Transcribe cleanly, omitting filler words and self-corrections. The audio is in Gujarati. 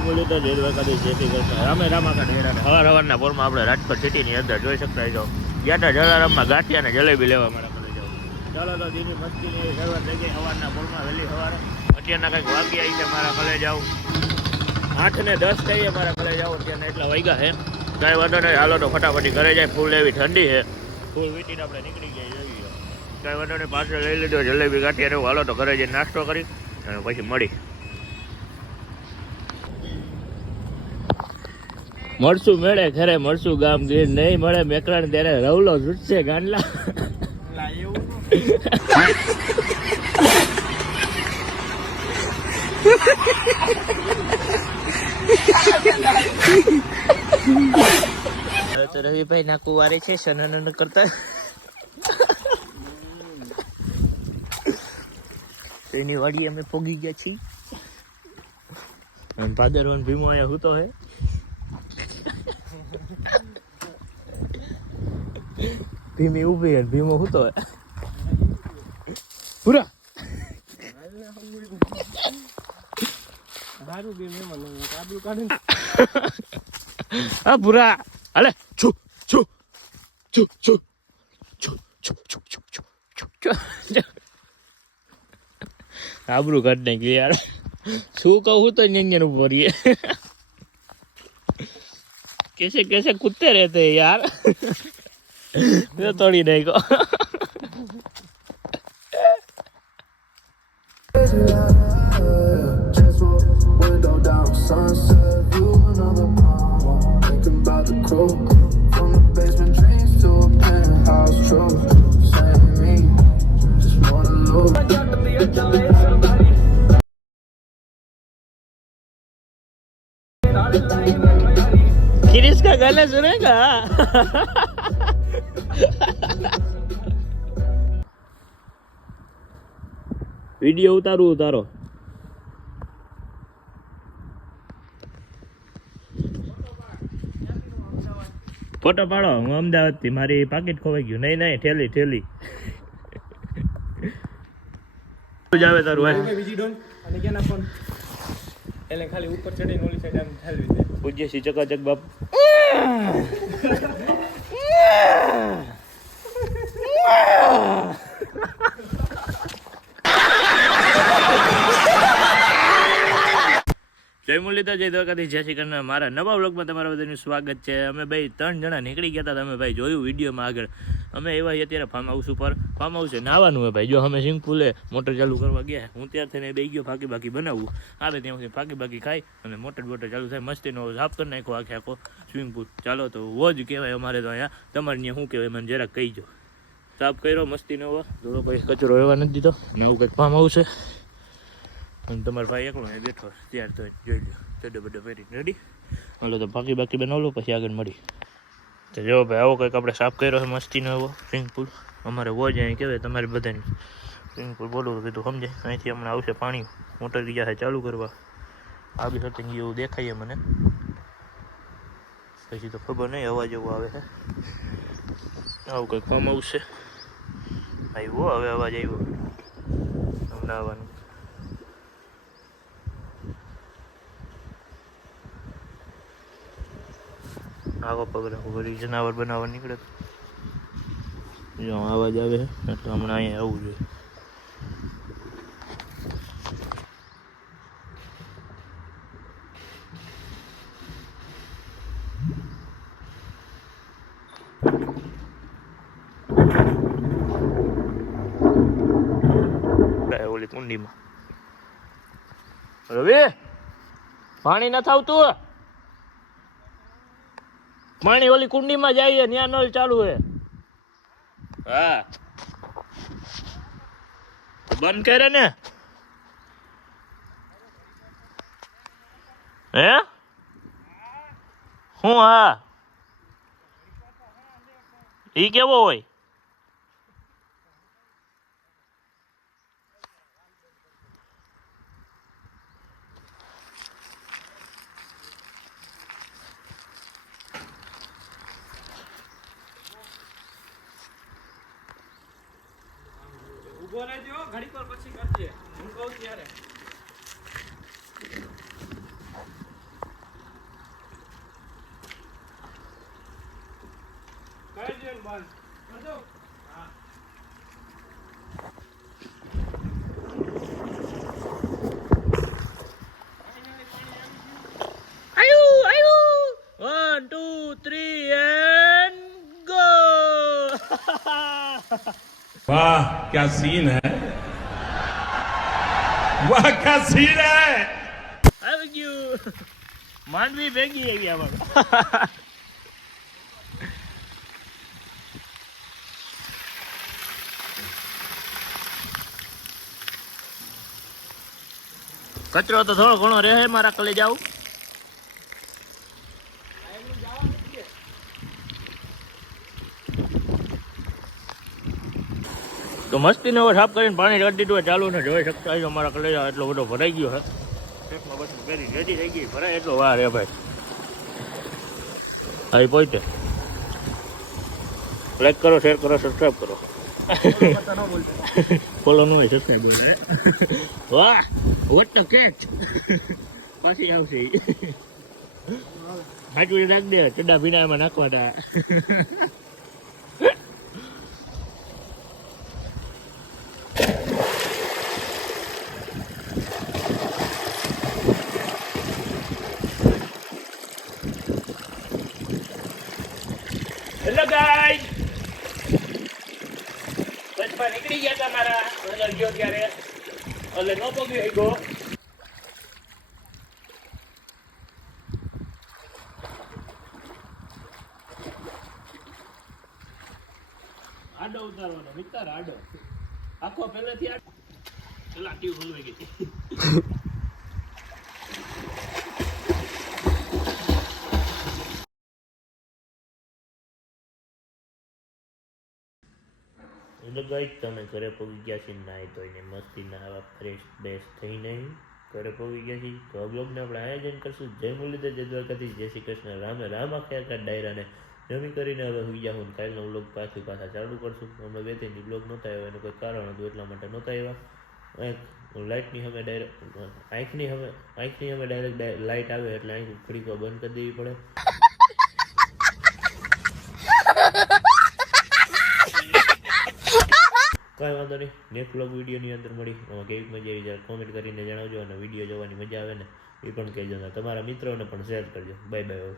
બોલી તો જય દ્વારકાધીશ જય શ્રી કૃષ્ણ રામે રામાકા ઢેરા સવારના પોરમાં આપણે રાજકોટ સિટીની અંદર જોઈ શકતા છો ગયા જલારામમાં ગાંઠિયા અને જલેબી લેવા મારા ઘરે જાઓ. ચાલો તો ધીમી મસ્તીની શરૂઆત થઈ ગઈ સવારના પોરમાં વહેલી સવારે અત્યારના કંઈક વાગી આવી છે મારા ઘરે જાઉં 8:10 થઈએ મારા ઘરે જાઉં અત્યારના એટલા વાગ્યા છે કાંઈ વાંધો નહીં હાલો તો ફટાફટી ઘરે જાય ફૂલ એવી ઠંડી છે ફૂલ વીટીને આપણે નીકળી ગયા જોઈએ કાંઈ વાંધો નહીં પાછળ લઈ લીધો જલેબી ગાંઠિયા રહેવું હાલો તો ઘરે જઈને નાસ્તો કરી અને પછી મળી મળશું મેળે ખરે મળશું ગામ ગીર નહીં મળે મેકરાણ ત્યારે રવલો છૂટશે ગાંડલા તો રવિભાઈ ના કુવારે છે સનન કરતા એની વાડી અમે પોગી ગયા છીએ ભાદરવન ભીમો અહીંયા હૂતો હે ભીમી ઉભી હે ભીમો હૂતો હે પૂરા હા પૂરા અલે છુ છુ છુ છુ છુ છુ છુ છુ છુ આબરૂ કાઢ નાખી યાર શું કહું તો ન્યન ઉભો રહીએ कैसे कुत्ते रहते हैं यार तोड़ी नहीं को किरिस का गाना सुनेगा वीडियो उतारो फोटो पाड़ो હું અમદાવાદ થી મારી પાકીટ ખોવાઈ ગયું નહીં ઠેલી જાવે તારું ભાઈ બીજી ડોન અને કેના ફોન એટલે ખાલી ઉપર ચડીને ઓલી સાઈડ આમ ઠાલવી દે પૂજ્ય શ્રી ચકાચક બાપ જય મુરલીધર જય દ્વારકાધીશ જય શ્રી કૃષ્ણ મારા નવા વ્લોગમાં તમારા બધાનું સ્વાગત છે અમે ભાઈ 3 જણા નીકળી ગયા હતા તમે ભાઈ જોયું વિડીયોમાં આગળ અમે એવા અત્યારે ફાર્મ હાઉસ ઉપર ફાર્મ હાઉસ છે નાવાનું હોય ભાઈ જો અમે સ્વિમિંગ પૂલે મોટર ચાલુ કરવા ગયા હું ત્યાર થઈને બે ગયો બાકી બનાવવું આવે ત્યાં બાકી ખાઈ અને મોટર ચાલુ થાય મસ્તીનો સાફ કરી નાખો આખો સ્વિમિંગ પૂલ ચાલો તો વો જ કહેવાય અમારે તો અહીંયા તમારે ત્યાં શું કહેવાય મને જરાક કહીજો સાફ કર્યો મસ્તીનો થોડો કોઈ કચરો રહેવા નથી દીધો નવું કંઈક ફાર્મ હાઉસ છે અને તમારો ભાઈ એકલો બેઠો ત્યાર તો જોઈ લો ચડ્ડો બડ્ડો પહેરીને રેડી હાલો તો બાકી બનાવ લો પછી આગળ મળી તો જો ભાઈ આવો કંઈક આપણે સાફ કર્યો છે મસ્તીનો એવો સ્વિમિંગ પૂલ અમારે વોજ અહીં કહેવાય તમારે બધાને સ્વિમિંગ પૂલ બોલો તો કીધું સમજાય અહીંથી હમણાં આવશે પાણી મોટર ગયા ચાલુ કરવા આવી શકે એવું દેખાય મને પછી તો ખબર નહીં અવાજ એવો આવે છે આવું કંઈક ફાર્મ હાઉસ છે આવ્યો હવે અવાજ આવ્યો હમણાં આવવાનું આવો પગલા ભરી જનાવર બનાવવા નીકળે જો અવાજ આવે એટલે હમણાં અહીંયા આવવું જોઈએ ઓલી કુંડીમાં રવિ પાણી નથી આવતું પાણી ઓલી કુંડીમાં જઈએ ત્યાં નળ ચાલુ હે હા બંધ કરે ને હે હું હા ઈ કેવો હોય ઉભો રહેજો ઘડી પર પછી કરજે હું કહું ત્યારે 1 2 3 and go. वाह क्या सीन है वाह क्या सीन है આવી ગયું માંડવી ભેગી આવી આમાં કચરો તો થોડો ઘણો રહે મારા કલે જાવ તો મસ્તી ને સાફ કરીને પાણી કાઢી દીધું ચાલુ ને જોઈ શકતા હોય અમારા કલેજા એટલો બધો ભરાઈ ગયો હે ટ્રેકમાં બસ પેરી રેડી થઈ ગઈ ભરાય એટલો વાર હે ભાઈ આવી પોઈતે લાઈક કરો શેર કરો સબસ્ક્રાઈબ કરો ફોલો નું હોય સબસ્ક્રાઈબ વાહ વોટ ધ કેચ પાછી આવશે હાચું નાખ દે ચડા ભીનામાં નાખવાના હેલો ગાઈસ બસમાં નીકળી ગયા હતા મારા અલર ગયો ત્યારે અલર ન પગ્યો ગયો આડો ઉતારવાનો વિસ્તાર આડો આખો પહેલેથી પેલા ટ્યુબ હલવાઈ ગઈ એટલે ગાઈસ તમે ઘરે પહોંચી ગયા છે નાહી ધોઈને મસ્તીના આવા ફ્રેશ બેશ થઈ નહીં ઘરે પહોંચી ગયા છીએ તો આ બ્લોગને આપણે આયોજન કરશું જય મુરલીધર જય દ્વારકાધીશ જય શ્રી કૃષ્ણ રામે રામ આખે આખા ડાયરાને જમી કરીને હવે સુઈ જાઉં કાલનો બ્લોગ પાછા ચાલુ કરશું હમણાં બે ત્રણ બ્લોગ નહોતા આવ્યા એનું કોઈ કારણ હતું એટલા માટે નહોતા આવ્યા લાઇટની સામે ડાયરેક્ટ આંખની સામે ડાયરેક્ટ લાઇટ આવે એટલે આંખ ઘડીક બંધ કરી દેવી પડે કાંઈ વાંધો નહીં નેક્સ્ટ બ્લોગ વિડીયોની અંદર મળી કેવી મજા આવી જાય કોમેન્ટ કરીને જણાવજો અને વિડીયો જોવાની મજા આવે ને એ પણ કહેજો તમારા મિત્રોને પણ શેર કરજો બાય બાય.